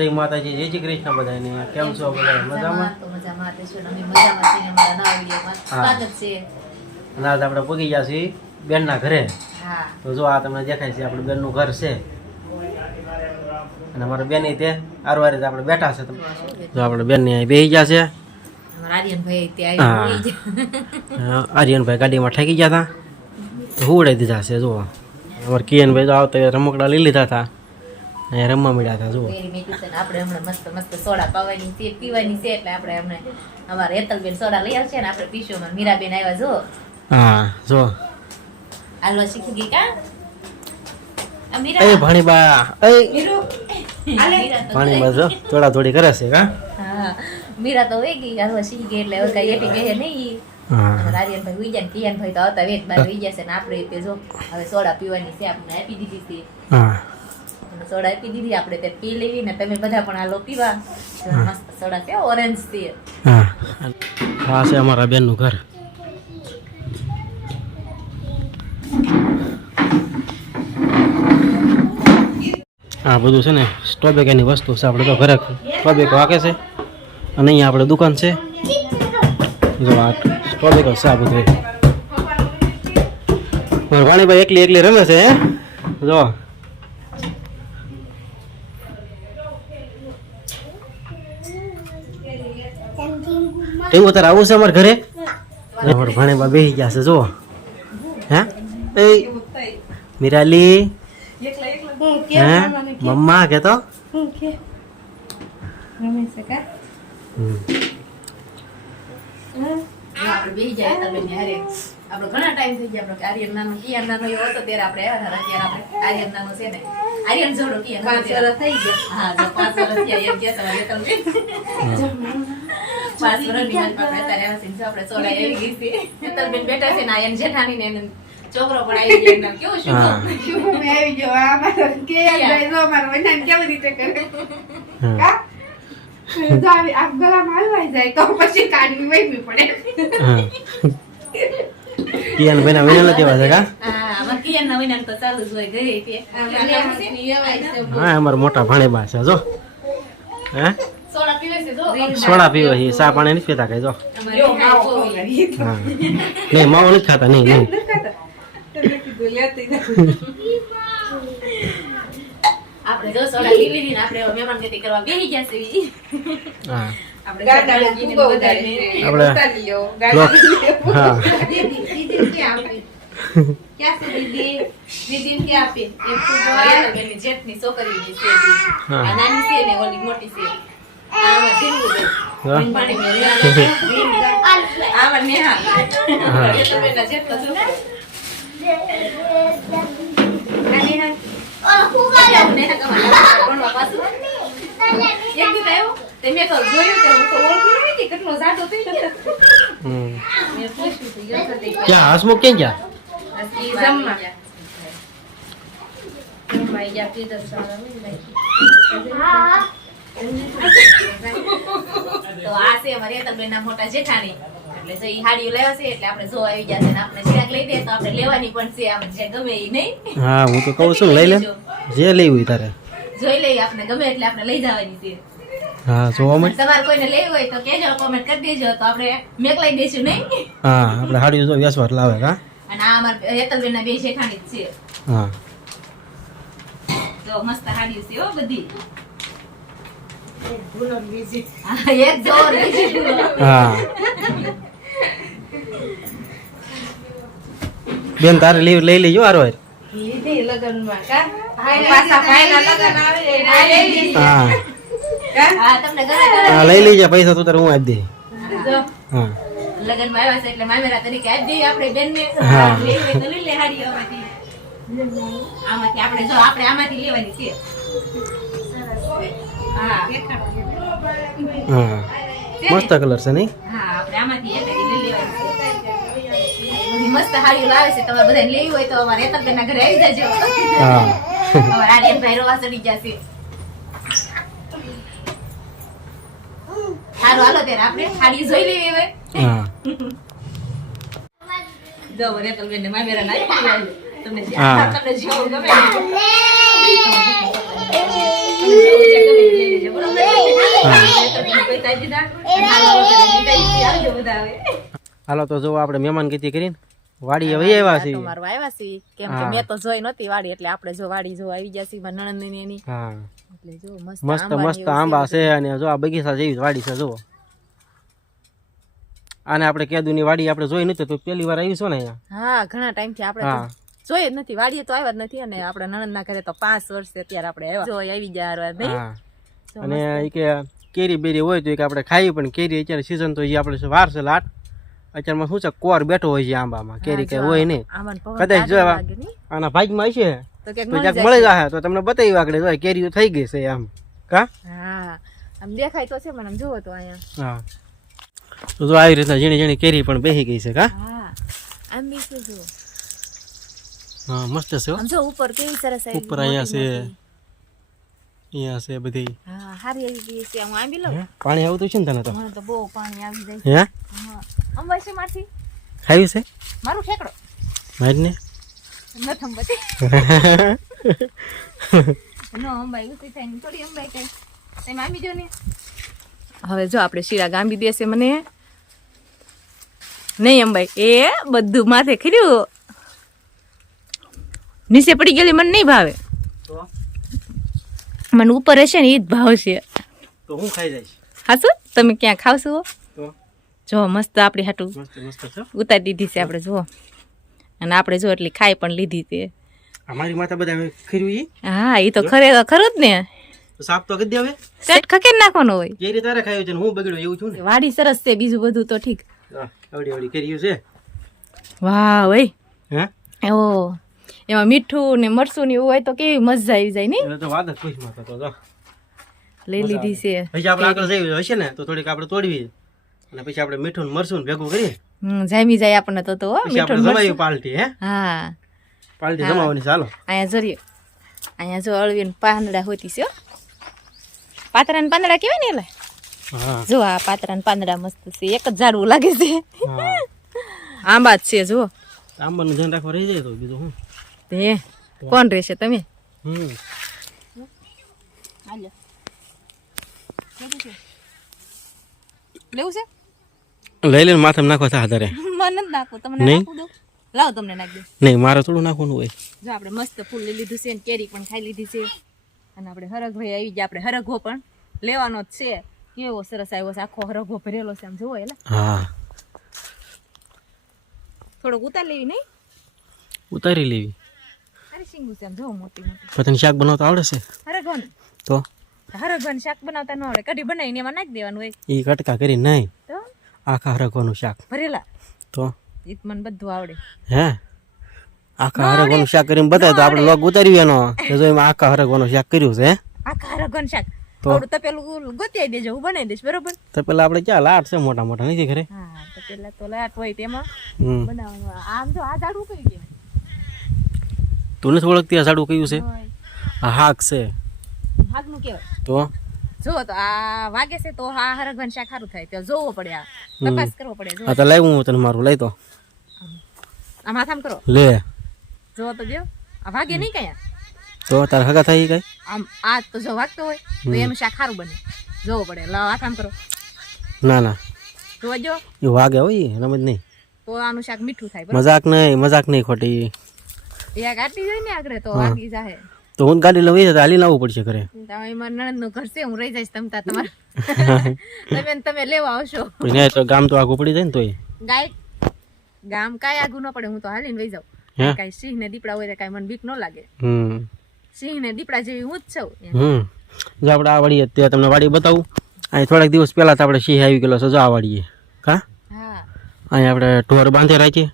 જય માતાજી જય શ્રી કૃષ્ણ બધાને. કેમ છો બધા મજામાં? તો મજામાં. તે છું અમે મજામાં છીએ અમારા નવા વિડીયોમાં. સ્વાગત છે. અને આજ આપણે પગી ગયા છીએ બેનના ઘરે. હા. તો જો આ તમને દેખાય છે આપણું બેનનું ઘર છે. અને અમારા બેન તે આરવારે જ આપણે બેઠા છે. તમે જો આપણે બેન ને બેહી ગયા છે. આર્યનભાઈ ગાડીમાં ઠેકી ગયા હતા. તો હુવડાઈ દીધા છે જો અમારે કિયનભાઈ તો આવતા રમકડા લઈ લીધા હતા. અને રમવા મળ્યા હતા જુઓ. આપણે હમણાં મસ્ત મસ્ત સોડા પાવાની છે પીવાની છે એટલે આપણે હમણાં અમારે હેતલબેન સોડા લઈ આવશે ને આપણે પીશું. અમારે મીરાબેન આવ્યા જો હા જો હાલવા શીખી ગઈ કા? એ મીરા. ભાણીબા એ. મીરા. તો ભાણીબા જો થોડા થોડી કરે છે કા? હા મીરા તો વહી ગઈ હાલવા શીખી ગઈ એટલે હવે કઈ એટી કહે નહીં. અમારા આર્યનભાઈ ઉઈ જાય ને કિયાનભાઈ તો આવતા વેત બાર ઉઈ જશે ને આપણે જો હવે સોડા પીવાની છે આપણે આપી દીધી છે. હા. અને સોડા આપી દીધી. આપણે તે પી લેવી ને તમે બધા પણ આલો પીવા. મસ્ત સોડા છે ઓરેન્જથી હા. આ છે અમારા બેનનું ઘર. આ બધું છે ને સ્ટોબેકાની વસ્તુ છે. આપણે તો ઘરે સ્ટોબેકો વાકે છે. અને અહીંયા આપણે દુકાન છે. જો આ સ્ટોબેકો છે આ બધું. વાણીભાઈ એકલી એકલી રમે છે હે? જો. એવું તારે આવું છે અમારે ઘરે? ભણે બા બેસી ગયા છે જો હે? એ મિરાલી. હે મમ્મા કે તો. આપણે ઘણા ટાઈમ થઈ ગયા આપણો આર્યન નાનો કિયાન નાનો એવો હતો ત્યારે આપણે આવ્યા હતા આપણે આર્યન નાનો છે ને. આર્યન જોડો કિયાન પાંચ વર્ષ થઈ ગયા. હા પાંચ વર્ષ થયા એમ કે તમારે તમને પાંચ વર્ષની આપણે અત્યારે આવ્યા છીએ. આપણે સોડા આવી ગઈ છે હેતલબેન બેઠા છે ને આર્યન જેઠાણી ને છોકરો પણ આવી ગયો એમના કેવું શું શું મેં આવી ગયો આ મારો કેયાભાઈ જો મારો વૈનાને કેવી રીતે કરે હા. કા? જો આવી આમ ગળામાં જાય તો પછી કાઢવી વહેવી પડે કિયાન ભાઈના વિના છે કા હા આમાં કિયાન ના વિના તો ચાલુ જ હોય ઘરે તે. એટલે એમ છે ને, હા અમારા મોટા ભાણેબા છે જો હે સોડા પીવે છે ચા પાણી નથી પીતા કઈ જો. નહીં માવો નથી ખાતા નહીં નહીં. આપણે જો સોડા પી લીધી આપણે મહેમાન ગતિ કરવા બેસી ગયા છે. હા. આપે. ક્યાં છે દીદી? દીદીને ક્યાં આપે? એ ફૂગો આવ્યા ને એની જેઠની છોકરીની છે ઈ. હા. આ નાની છે ને ઓલી મોટી છે. ક્યાં? હસમુખ ક્યાં ગયા? જમવા. જમવા ઈ ગયા પીધો સારો નહીં તો આ છે અમારી હેતલબેનના મોટા જેઠાણી. એટલે જો ઈ હાડીઓ છે એટલે આપણે જોવા આવી ગયા છે ને આપણે શિરાક લઈ દે તો આપણે લેવાની પણ છે આમ જે ગમે ઈ નહીં. હા હું તો કહું છું લઈ લે. જે. લેવું હોય તારે. જોઈ લઈ આપણે ગમે એટલે આપણે લઈ જવાની છે. હા જોવા મળે તમારે કોઈને લેવું હોય તો કેજો કોમેન્ટ કરી દેજો તો આપણે મેકલાઈ દઈશું નહીં? હા આપણે જો લાવે અને આ અમારા બે જ છે. હા. તો મસ્ત હાડી છે હો બધી. હા, હા બેન તારે લઈ લઈ લેજો આરો. લીધી લગ્ન લઈ હા. હા હા લઈ લેજે પૈસા તું તારે હું આપી દે. જો, માં લગ્નમાં આવ્યા છે એટલે મામેરા તરીકે આપી દઈએ આપણે બેન ને લેવી લઈ લે હારી આમાંથી આમાંથી આપણે જો આપણે આમાંથી લેવાની છે. હા હા. મસ્ત કલર છે નહીં? હા આપણે આમાંથી એક હાડી લઈ છે. બધી મસ્ત હાડીઓ લાવે છે. તમારે બધાને લેવી હોય તો અમારે હેતલબેનના ઘરે આવી જજો. હા. અમારા આર્યનભાઈ રોવા ચડી જશે હાલો ત્યારે આપણે હાડી જોઈ લેવી હવે. હા. જો. તમને તમને જેવું ગમે. હાલો તો જો આપણે મહેમાન ગતિ કરીને વાડી હવે આવ્યા છે છીએ. મારું આવ્યા છે કેમ કે મેં તો જોઈ નહોતી વાડી એટલે આપણે જો વાડી જો આવી જશે મારા નણંદની એની. હા. એટલે જો મસ્ત મસ્ત આંબા છે. અને જો આ બગીચા જેવી વાડી છે જો આને આપણે કેદુની વાડી આપણે જોઈ નથી તો પહેલી વાર આવી છો ને અહીંયા. હા ઘણા ટાઈમથી આપણે હા. તો જોઈ જ નથી વાડીએ તો આવ્યા જ નથી અને આપણા નણંદ ના ઘરે તો પાંચ વર્ષ અત્યારે આપણે આવ્યા. જો આવી ગયા હારવા નહીં અને એ કે કેરી બેરી હોય તો એક આપણે ખાઈ પણ કેરી અત્યારે સીઝન તો એ આપણે વાર છે લાટ. અત્યારમાં શું છે કોર બેઠો હોય છે આંબામાં. કેરી કઈ હોય નહીં. કદાચ જો? આના ભાગમાં હશે. તો ક્યાંક મળી જાય. તો તમને બતાવી આગળ જો કેરીઓ થઈ ગઈ છે આમ. કા? હા આમ દેખાય તો છે મને આમ જોવો તો અહીંયા. હા. તો આવી રીતના ઝીણી ઝીણી કેરી પણ બેસી ગઈ છે કા? હા આમ બી શું હા મસ્ત છે આમ જો ઉપર કેવી સરસ આવી ઉપર અહીંયા છે. અહીંયા છે બધી. હા હારી આવી ગઈ છે. હું આંબી લઉં? પાણી આવતું છે ને તને તો? મને તો બહુ પાણી આવી જાય હે? હા. અંબાઈ છે મારથી? ખાવી છે? મારું ઠેકડો. મારીને? નથી અંબાતી નો અંબાઈ ઉતરી થાય ને થોડી અંબાઈ કઈ. તમે આંબી જો ને. હવે જો આપણે શીરા ગાંબી દેશે મને. નહીં અંબાઈ એ બધું માથે ખર્યું. નીચે પડી ગયેલી મને નહીં ભાવે. મને ઉપર હશે ને એ જ ભાવશે. તો હું ખાઈ જઈશ. હાસુ તમે ક્યાં ખાવશો? જો મસ્ત આપણી હાટું ઉતારી દીધી છે આપણે જુઓ અને આપણે જો એટલી ખાઈ પણ લીધી છે. અમારી માતા બધા ખીર્યું હા એ તો ખરે ખરું જ ને. તો સાફ તો કરી દે હવે. સેટ ખકેર નાખવાનો હોય. કેરી તારે ખાયું છે હું બગડ્યો એવું છું ને. વાડી સરસ છે બીજું બધું તો ઠીક. આવડી આવડી કર્યું છે. વાહ ભાઈ હે? ઓ. એમાં મીઠું ને મરસું ને એવું હોય તો કેવી મજા આવી જાય ને એટલે તો વાત જ ખુશમાં થતો તો લઈ લીધી છે. પછી આપણે આગળ જઈ હશે ને તો થોડીક આપણે તોડવી. અને પછી આપણે મીઠું ને મરસું ભેગું કરીએ. જામી જાય આપણને તો તો હો, મીઠું. પાલટી હે? હા. પાલટી જમાવાની ચાલો. અહીંયા જોઈએ અહીંયા જો અળવીને પાંદડા હોતી છે હો. પાતરા ને પાંદડા કેવાય ને એટલે? જો આ પાતરા ને પાંદડા મસ્ત છે એક જ ઝાડવું લાગે છે. આંબા જ છે જુઓ. આંબાનું ધ્યાન રાખવા રહી જાય તો બીજું હું તે કોણ રહેશે તમે હમ લેવું છે લઈ લઈને માથે નાખો થા તારે મને નથી નાખવું તમને? નાખવું દઉં લાવો તમને નાખી દઉં નહીં મારે થોડું નાખવાનું હોય જો આપણે મસ્ત ફૂલ લઈ લીધું છે ને કેરી પણ ખાઈ લીધી છે અને આપણે હરગભાઈ આવી ગયા આપણે હરગવો પણ લેવાનો જ છે કેવો સરસ આવ્યો છે આખો હરગવો ભરેલો છે આમ જોવો એટલે હા થોડોક ઉતાર લેવી નહીં ઉતારી લેવી તને શાક બનાવતા આવડે છે? હરગવાનું. તો? હરગવાનું શાક બનાવતા ન આવડે. કઢી બનાવીને એમાં નાખી દેવાનું હોય. એ કટકા કરી નહીં. તો? આખા હરગવાનું શાક. ભરેલા. તો? એ મને બધું આવડે. હે? આખા હરગવાનું શાક કરીને બતાવે તો આપણે લોક ઉતારી એનો જો એમાં આખા હરગવાનું શાક કર્યું છે હે? આખા હરગવાનું શાક. તો? તપેલું ગોતી દેજો હું બનાવી દઈશ બરોબર? તો પેલા આપણે ક્યાં લાટ છે મોટા મોટા નથી ઘરે? હા તો પેલા તો લાટ હોય તેમાં બનાવવાનું. આમ જો આ ઝાડું કઈ ગયું. તું નથી ઓળખતી આ સાડું કયું છે? આ હાક છે. કેવાય તો? જો તો આ વાગે છે તો આ હરગવાનું શાક સારું થાય. તો જોવો પડે આ. તપાસ કરવો પડે આ તો લાવું હું તને મારું. લઈ તો. આ માથામ કરો. લે. જો તો જો આ વાગે નહીં કયા તો તારે હગા થઈ ગઈ આમ આ તો જો વાગતો હોય તો એનું શાક સારું બને. જોવો પડે. લ આ કામ કરો. ના ના. જોજો એ વાગે હોય રમત નહીં. તો આનું શાક મીઠું થાય મજાક નહીં મજાક નહીં ખોટી. જોઈ ને આગળ તો વાગી જાહે. તો હું ગાડી લઈ જતા હાલી લાવવું પડશે ઘરે. મારા નણંદનું ઘર છે હું રહી જઈશ તમ તાર તમારે. તમે તમે લેવા આવશો. નહીં તો ગામ તો આગું પડી જાય ને તોય. ગાય ગામ કાંઈ આગું ન પડે હું તો હાલીને વહી જાઉં. કઈ સિંહ ને દીપડા હોય તો કાંઈ મને બીક ન લાગે. સિંહ ને દીપડા જેવી હું જ છું જો આપણે આ વાડીએ તે તમને વાડી બતાવું. અહીં થોડાક દિવસ પહેલા તો આપણે સિંહ આવી ગયેલો છે જો આ વાડીએ. કા? હા. અહીં આપણે ઢોર બાંધે રાખીએ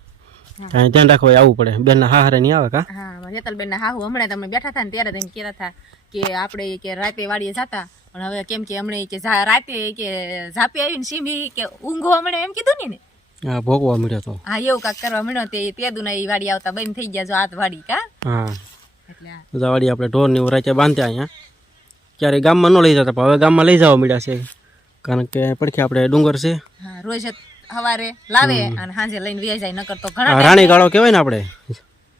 અહીં ધ્યાન રાખવા આવવું પડે. બેન ના હારે નહીં આવે કા? હા હેતલબેન ના હાહુ હમણાં તમે બેઠા હતા ને ત્યારે તમે કહેતા હતા કે આપણે કે રાતે વાડીએ જતા પણ હવે કેમ કે હમણાં કે રાતે કે ઝાપી આવીને સીમી કે ઊંઘો હમણે એમ કીધું ને ને હા ભોગવા મળ્યો તો. હા એવું કાક કરવા મળ્યો તે તે દુના ઈ વાડી આવતા બંધ થઈ ગયા જો હાથ વાડી કા. હા. એટલે વાડી આપણે ઢોર ને રાતે બાંધ્યા અહીંયા. ક્યારે ગામમાં ન લઈ જતા પણ હવે ગામમાં લઈ જવા મળ્યા છે. કારણ કે પડખે આપણે ડુંગર છે. હા રોજ સવારે લાવે અને સાંજે લઈને વ્યાઈ જાય નકર તો ઘણા રાણી ગાળો કહેવાય ને આપણે?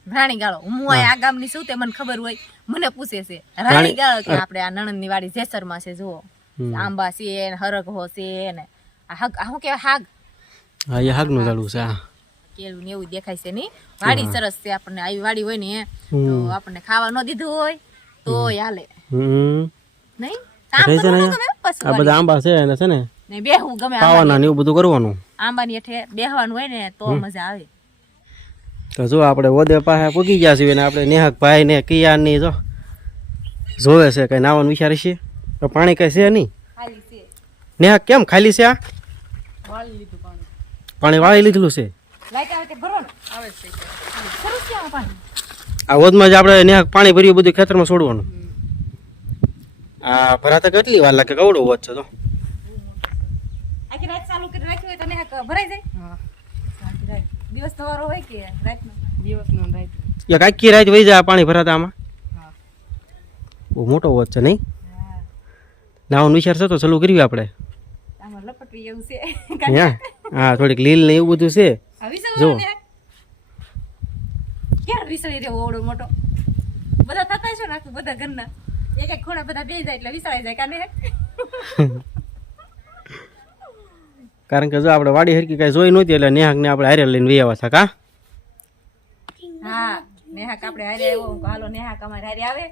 રાણી ગાળો. હું આ ગામની શું તે મને ખબર હોય મને પૂછે છે. રાણી ગાળો કે આપણે આ નણંદની વાડી જેસરમાં છે જુઓ. આંબા છે ને હરગવો છે ને હાગ હું આ હાગ? હા એ હાગનું ઝાડું છે કેળું ને એવું દેખાય છે નહીં? વાડી સરસ છે આપણને આવી વાડી હોય ને તો આપણને ખાવા ન દીધું હોય તો હાલે. નહીં? છે આ બધા આંબા છે ને છે ને? ને બેહવું ગમે પાવાના ને એવું બધું કરવાનું. આંબાની હેઠે બેહવાનું હોય ને તો મજા આવે. તો જો આપણે ઓદે પાસે પૂગી ગયા છીએ ને આપણે નેહક ભાઈ ને કિયાન જો જોવે છે કઈ નાવાનું વિચાર છે? તો પાણી કઈ છે નહીં? ખાલી નેહક કેમ ખાલી છે આ? વાળી લીધું પાણી. પાણી વાળી લીધેલું છે? લાઈટ આવે તે ભરો ને આવે છે. સરસ છે આમાં પાણી. આ ઓદમાં જ આપણે નેહક પાણી ભર્યું બધું ખેતરમાં છોડવાનું. આ ભરાતા કેટલી વાર લાગે? કવડો વધ છે તો આખી રાત ચાલુ કરી રાખ્યું હોય તો ને ભરાઈ જાય? આખી દિવસ સવારો હોય કે રાતનો? દિવસનો રાત એક આખી રાત વહી જાય પાણી ભરાતા આમાં? બહુ મોટો વોચ છે નહીં? હા. નાવાનો વિચાર છે તો ચાલુ કર્યું આપણે. લપટવી એવું છે. હા? હા થોડીક લીલ ને એવું બધું છે. જો. ને? ક્યાં વિસળી રહ્યો ઓવડો મોટો? બધા થતા છે ને આખું બધા ઘરના? એક એક ખૂણા બધા બે જાય એટલે વિસળાઈ જાય કાને? કારણ કે જો આપણે વાડી હરકી કાંઈ જોઈ નહોતી એટલે નેહાક ને આપણે હારે લઈને વી આવ્યા હતા કા હા નેહાક આપણે હારે આવ્યો. હાલો નેહાક અમારે હારે આવે.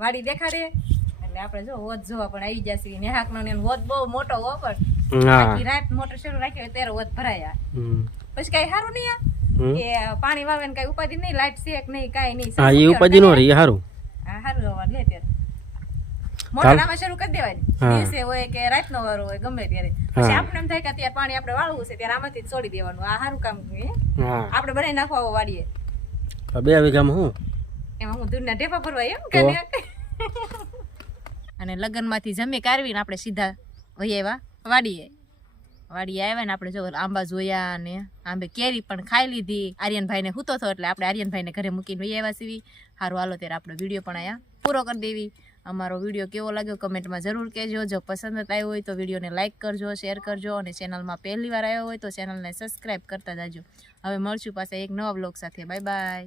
વાડી દેખાડે. એટલે આપણે જો વોત જોવા પણ આવી જશે નેહાક નો ને હોત બહુ મોટો હો પણ રાત મોટર શરૂ રાખ્યો ત્યારે વોત ભરાયા. પછી કઈ સારું નહીં આ? કે પાણી વાવે ને કઈ ઉપાધિ નહીં લાઈટ છે કે નહીં કાંઈ નહીં. હા એ ઉપાધિ નો રહી સારું હા સારું હવા લે ત્યારે. મોટર આમાં શરૂ કરી દેવાની દિવસે હોય કે રાતનો વારો હોય ગમે ત્યારે. પછી આપણે એમ થાય કે અત્યારે પાણી આપણે વાળવું છે ત્યારે આમાંથી જ છોડી દેવાનું. આ સારું કામ આપણે બનાવી નાખવા વાળીએ. બે વીઘામાં હું? એમાં હું દૂરના ઢેફા ભરવા એમ કે ને? અને લગ્નમાંથી જમી કાઢવીને આપણે સીધા વહી આવ્યા વાડીએ. વાડીએ આવ્યા ને આપણે જો આંબા જોયા અને આંબે કેરી પણ ખાઈ લીધી. આર્યનભાઈને હૂતો થયો એટલે આપણે આર્યનભાઈને ઘરે મૂકીને આવ્યા સીવી સારું હાલો ત્યારે આપણો વીડિયો પણ અહીંયા પૂરો કરી દેવી. અમારો વીડિયો કેવો લાગ્યો કમેન્ટમાં જરૂર કહેજો. જો પસંદ આવ્યો હોય તો વિડીયોને લાઇક કરજો, શેર કરજો અને ચેનલમાં પહેલી વાર આવ્યો હોય તો ચેનલને સબસ્ક્રાઈબ કરતા જાજો. હવે મળશું પાસે એક નવા બ્લોગ સાથે. Bye bye.